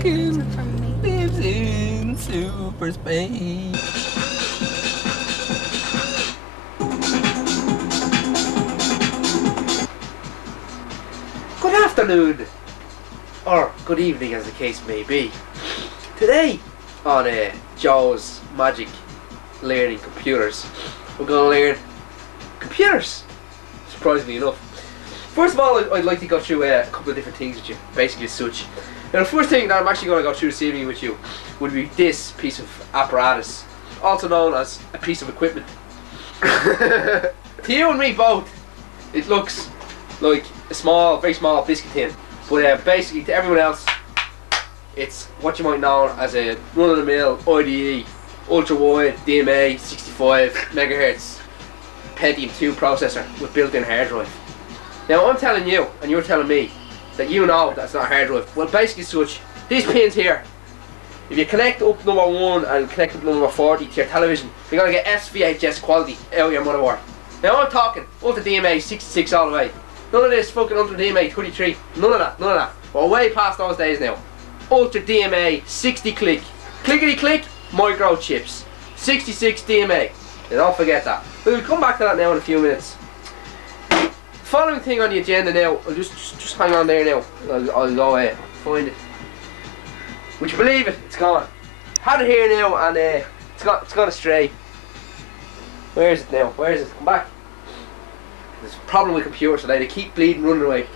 Chicken lives in super space. Good afternoon, or good evening as the case may be. Today on Joe's Magic Learning Computers, we're going to learn computers, surprisingly enough. First of all, I'd like to go through a couple of different things with you, basically as such. Now the first thing that I'm actually going to go through this evening with you would be this piece of apparatus, also known as a piece of equipment. To you and me both, it looks like a small, very small biscuit tin, but basically to everyone else, it's what you might know as a run-of-the-mill IDE, ultra-wide DMA 65 MHz Pentium 2 processor with built-in hard drive. Now I'm telling you, and you're telling me, that you know that's not a hard drive. Well, basically such, these pins here, if you connect up number 1 and connect up number 40 to your television, you're going to get SVHS quality out of your motherboard. Now I'm talking ultra DMA 66 all the way. None of this fucking ultra DMA 23. None of that, none of that. We're way past those days now. Ultra DMA 60 click. Clickety click, microchips. 66 DMA. Now don't forget that. We'll come back to that now in a few minutes. Following thing on the agenda now, I'll just hang on there now. I'll go find it. Would you believe it? It's gone. Had it here now and it's gone astray. Where is it now? Where is it? Come back. There's a problem with computers today. They keep bleeding, running away.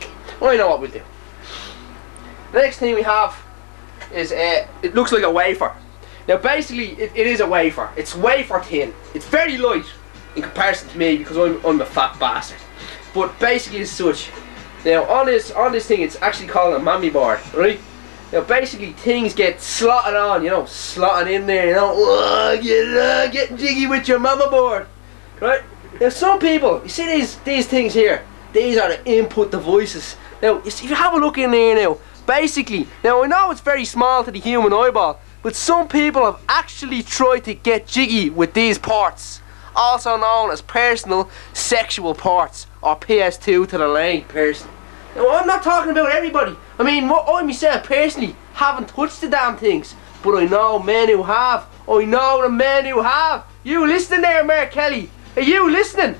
Well, I know what we'll do. The next thing we have is it looks like a wafer. Now basically it is a wafer. It's wafer thin. It's very light in comparison to me because I'm a fat bastard. But basically as such. Now on this thing, it's actually called a mammy board, right? Now basically things get slotted on, you know, slotted in there, you know, getting jiggy with your mama board, right? Now some people, you see these things here, these are the input devices. Now if you have a look in there now, basically, now I know it's very small to the human eyeball, but some people have actually tried to get jiggy with these parts, also known as personal sexual parts, or PS2 to the lane person. Now I'm not talking about everybody. I mean, I myself personally haven't touched the damn things, but I know men who have. I know the men who have. You listening there, Mayor Kelly? Are you listening?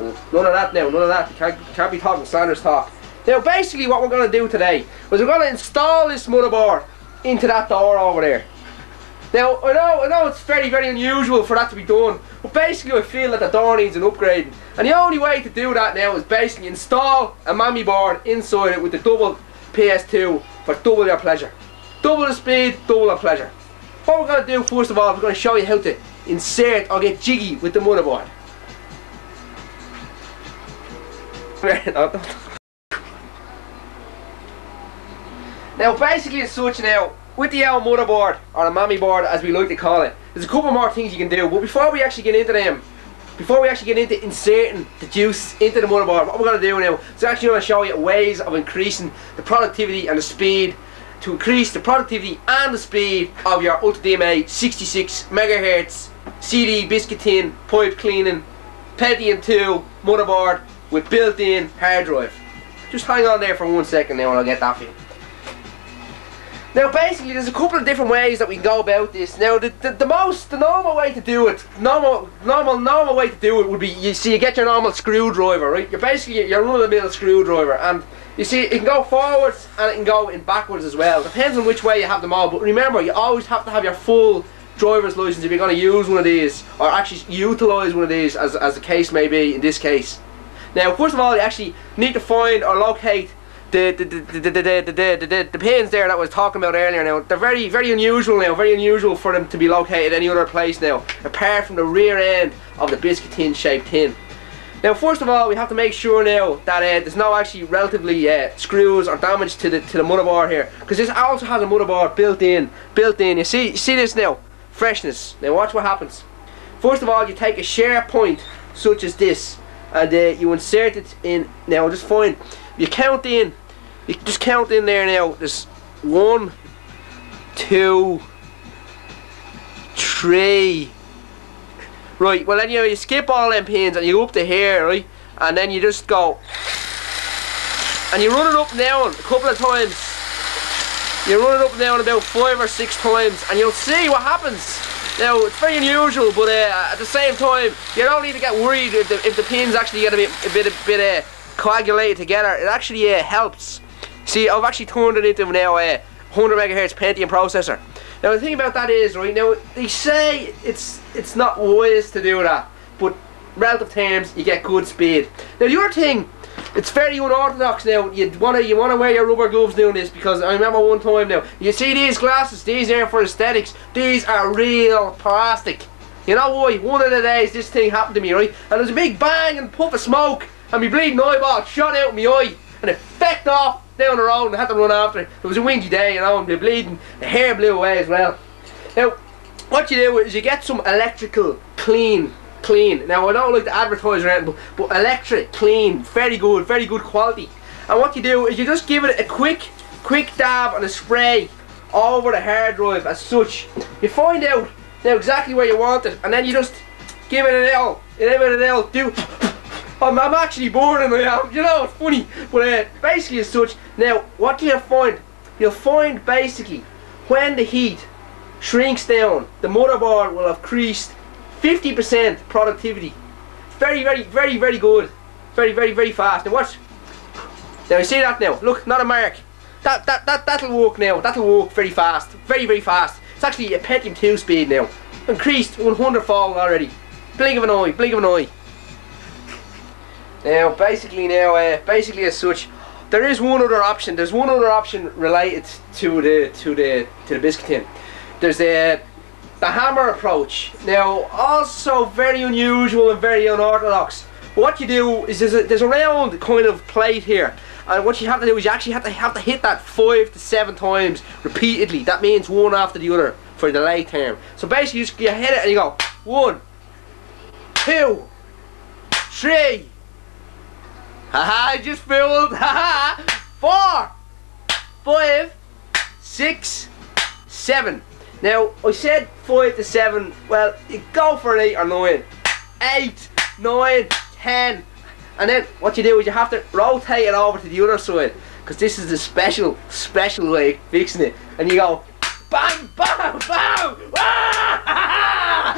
Oh, none of that now, none of that. You can't be talking slanderous talk. Now basically what we're going to do today is we're going to install this motherboard into that door over there. Now I know it's very, very unusual for that to be done, but basically I feel that the door needs an upgrading, and the only way to do that now is basically install a mammy board inside it with the double PS2 for double your pleasure. Double the speed, double the pleasure. What we're going to do first of all, we're going to show you how to insert or get jiggy with the motherboard. Now basically as such now, with the old motherboard, or a mammy board as we like to call it, there's a couple more things you can do, but before we actually get into them, before we actually get into inserting the juice into the motherboard, what we're going to do now is actually going to show you ways of increasing the productivity and the speed, to increase the productivity and the speed of your Ultra DMA 66 MHz CD biscuit tin pipe cleaning Pentium 2 motherboard with built-in hard drive. Just hang on there for 1 second now and I'll get that for you. Now basically there's a couple of different ways that we can go about this. Now the normal way to do it, normal way to do it would be, you see, you get your normal screwdriver, right? You're basically your run-of-the-mill screwdriver, and you see it can go forwards and it can go in backwards as well. Depends on which way you have them all, but remember you always have to have your full driver's license if you're going to use one of these, or actually utilise one of these as the case may be in this case. Now first of all you actually need to find or locate the pins there that I was talking about earlier. Now they're very, very unusual now, very unusual for them to be located any other place now, apart from the rear end of the biscuit tin shaped tin. Now first of all we have to make sure now that there's no actually relatively screws or damage to the motherboard here, because this also has a motherboard built in. You see this now, freshness. Now watch what happens. First of all you take a share point such as this and you insert it in. Now just find, you count in there now, there's 1, 2, 3. Right, well then you skip all them pins and you go up to here, right? And then you just go and you run it up and down a couple of times. You run it up and down about 5 or 6 times, and you'll see what happens. Now, it's very unusual, but at the same time, you don't need to get worried if the pins actually get a bit coagulated together. It actually helps. See, I've actually turned it into now a 100 megahertz Pentium processor. Now, the thing about that is, right, now, they say it's not wise to do that, but relative terms, you get good speed. Now, the other thing, it's very unorthodox now. You wanna wear your rubber gloves doing this, because I remember one time now. You see these glasses? These aren't for aesthetics. These are real plastic. You know why? One of the days this thing happened to me, right? And there was a big bang and puff of smoke, and my bleeding eyeball shot out of my eye, and it fecked off down the road, and I had to run after it. It was a windy day, you know, and the bleeding, the hair blew away as well. Now, what you do is you get some electrical clean. Now, I don't like to advertise or anything, but electric clean, very good quality. And what you do is you just give it a quick dab and a spray over the hard drive as such. You find out now exactly where you want it, and then you just give it a little do. I'm actually burning, I am. You know, it's funny, but basically as such. Now, what do you find? You'll find basically when the heat shrinks down, the motherboard will have increased 50% productivity. Very good. Very fast. Now watch. Now you see that now? Look, not a mark. That'll work now. That'll work very fast. Very fast. It's actually a Pentium 2 speed now. Increased 100-fold already. Blink of an eye. Now basically as such, there is one other option. There's one other option related to the biscuit tin. There's the hammer approach. Now, also very unusual and very unorthodox. What you do is there's a round kind of plate here, and what you have to do is you actually have to hit that 5 to 7 times repeatedly. That means one after the other for the late term. So basically, you hit it and you go 1, 2, 3. Haha, I just fooled. Haha. 4, 5, 6, 7. Now, I said 5 to 7, well, you go for an 8 or 9. 8, 9, 10. And then what you do is you have to rotate it over to the other side, because this is the special way of fixing it. And you go, bang, bang, bang! Ah! Ah!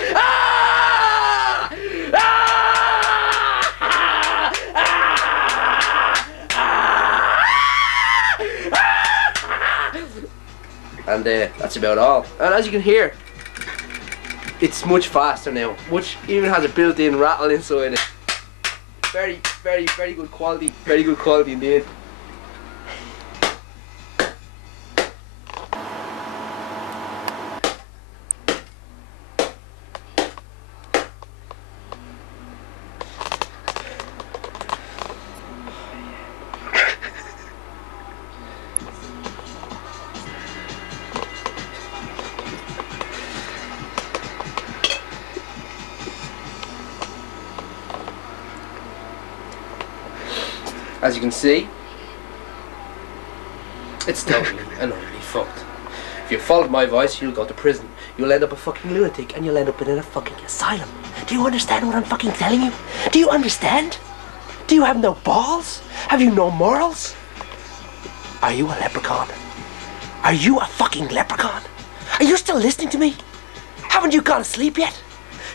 Ah! And that's about all. And as you can hear, it's much faster now. Even has a built-in rattle inside it. Very good quality. Very good quality indeed. As you can see, it's totally and utterly fucked. If you followed my advice, you'll go to prison. You'll end up a fucking lunatic, and you'll end up in a fucking asylum. Do you understand what I'm fucking telling you? Do you understand? Do you have no balls? Have you no morals? Are you a leprechaun? Are you a fucking leprechaun? Are you still listening to me? Haven't you gone to sleep yet?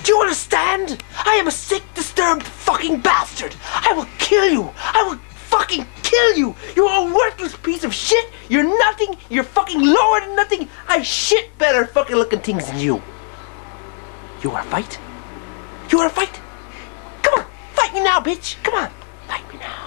Do you understand? I am a sick, disturbed fucking bastard. I will kill you. I will fucking kill you. You're a worthless piece of shit. You're nothing. You're fucking lower than nothing. I shit better fucking looking things than you. You wanna fight? You wanna fight? Come on, fight me now, bitch. Come on, fight me now.